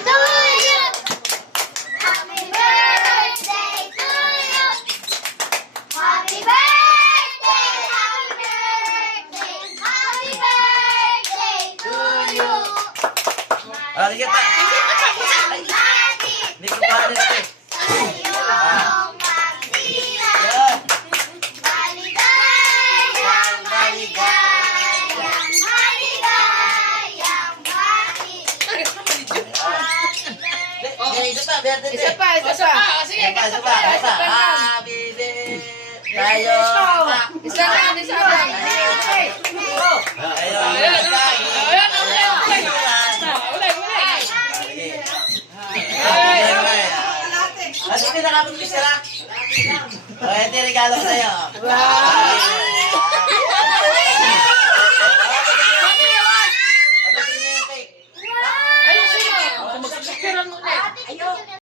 to you. Happy birthday to you. Happy birthday, happy birthday, happy birthday to you. Ah, ligat na. Hindi ko pa rin ito. Sa'yong magsilang. Yan. Maligayang, maligayang, maligayang bati. Isa pa, berde Isa pa, isa pa. Sige, Isa pa. Happy birthday tayo. Isa lang, isa lang. Ano pinakapag-pisa na? O, ito yung regalo ko sa'yo. Wow!